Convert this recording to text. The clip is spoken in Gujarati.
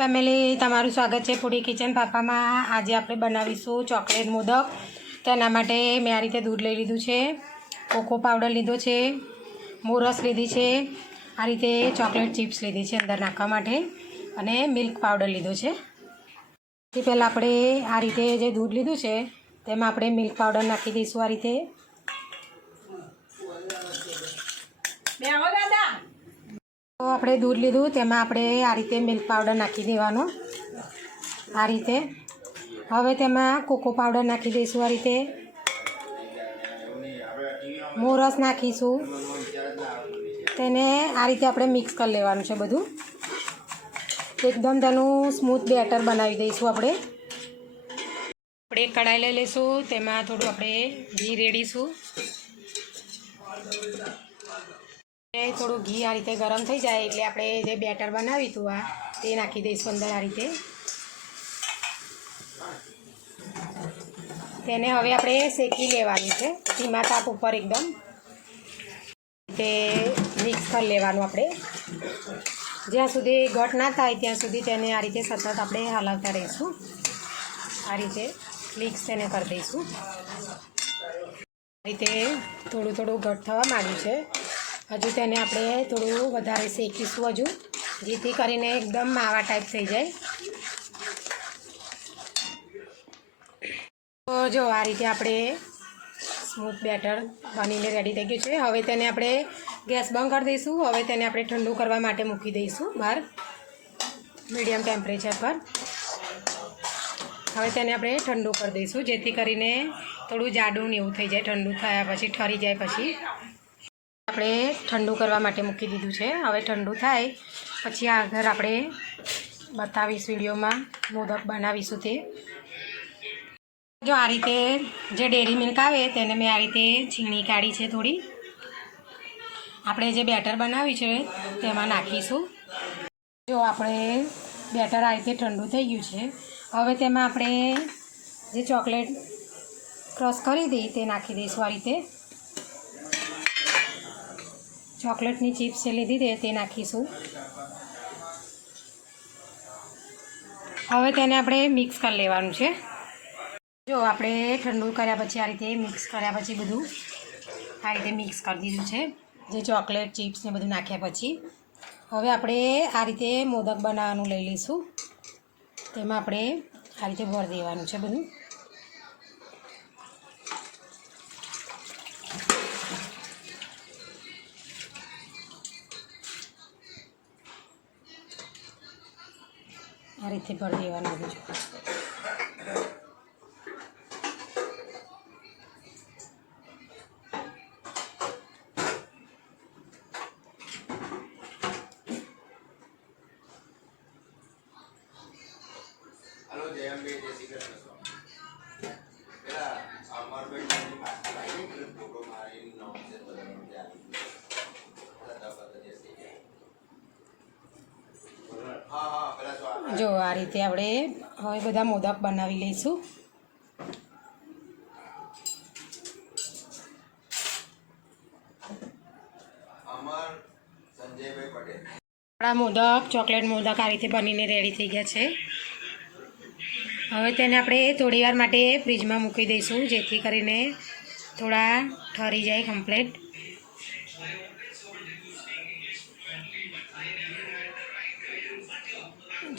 ફેમિલી, તમારું સ્વાગત છે પૂરી કિચન પાપામાં. આજે આપણે બનાવીશું ચોકલેટ મોદક. તેના માટે મેં આ રીતે દૂધ લઈ લીધું છે, કોકો પાવડર લીધો છે, મોરસ લીધી છે, આ રીતે ચોકલેટ ચિપ્સ લીધી છે અંદર નાખવા માટે, અને મિલ્ક પાવડર લીધો છે. તે પહેલાં આપણે આ રીતે જે દૂધ લીધું છે, તેમાં આપણે મિલ્ક પાવડર નાખી દઈશું આ રીતે. તો આપણે દૂધ લીધું, તેમાં આપણે આ રીતે મિલ્ક પાવડર નાખી દેવાનો. આ રીતે. હવે તેમાં કોકો પાવડર નાખી દઈશું આ રીતે. મોરસ નાખીશું. તેને આ રીતે આપણે મિક્સ કરી લેવાનું છે બધું. એકદમ તેનું સ્મૂથ બેટર બનાવી દઈશું આપણે. આપણે કઢાઈ લઈ લઈશું, તેમાં થોડું આપણે ઘી રેડીશું. એ થોડું ઘી આ રીતે ગરમ થઈ જાય એટલે આપણે જે બેટર બનાવ્યું હતું આ, તે નાખી દઈશું અંદર આ રીતે. તેને હવે આપણે શેકી લેવાની છે, ધીમા તાપ ઉપર એકદમ. તે મિક્સ કરી લેવાનું આપણે. જ્યાં સુધી ઘટ ના થાય ત્યાં સુધી તેને આ રીતે સતત આપણે હલાવતા રહીશું. આ રીતે મિક્સ તેને કરી દઈશું. આ રીતે થોડું થોડું ઘટ થવા માંડ્યું છે. હજુ તેને આપણે થોડું વધારે શેકીશું હજુ, જેથી કરીને એકદમ માવા ટાઈપ થઈ જાય. તો જો આ રીતે આપણે સ્મૂથ બેટર બનીને રેડી થઈ ગયું છે. હવે તેને આપણે ગેસ બંધ કરી દઈશું. હવે તેને આપણે ઠંડુ કરવા માટે મૂકી દઈશું બહાર મીડિયમ ટેમ્પરેચર પર. હવે તેને આપણે ઠંડુ કરી દઈશું, જેથી કરીને થોડું જાડું ને એવું થઈ જાય. ઠંડુ થયા પછી, ઠરી જાય પછી. આપણે ઠંડુ કરવા માટે મૂકી દીધું છે. હવે ઠંડુ થાય, પછી આગળ આપણે બતાવીશ વિડીયોમાં, મોદક બનાવીશું તે. જો આ રીતે જે ડેરી મિલ્ક આવે તેને મેં આ રીતે છીણી કાઢી છે થોડી. આપણે જે બેટર બનાવ્યું છે તેમાં નાખીશું. જો આપણે બેટર આ રીતે ઠંડુ થઈ ગયું છે, હવે તેમાં આપણે જે ચોકલેટ ક્રોસ કરી હતી તે નાખી દઈશું આ રીતે. ચોકલેટની ચિપ્સ જે લીધી તે તે નાખીશું. હવે તેને આપણે મિક્સ કરી લેવાનું છે. જો આપણે ઠંડુ કર્યા પછી આ રીતે મિક્સ કર્યા પછી બધું આ રીતે મિક્સ કરી દીધું છે, જે ચોકલેટ ચિપ્સ ને બધું નાખ્યા પછી. હવે આપણે આ રીતે મોદક બનાવવાનું લઈ લઈશું. તેમાં આપણે આ રીતે ભરી દેવાનું છે બધું. આ રીતે ભરી દેવાનું બધું જો આ રીતે આપણે હવે બધા મોદક બનાવી લઈશું. આપણા મોદક ચોકલેટ મોદક આ રીતે બનીને રેડી થઈ ગયા છે. હવે તેને આપણે થોડીવાર માટે ફ્રીજમાં મૂકી દઈશું જેથી કરીને થોડા ઠરી જાય કમ્પ્લેટ.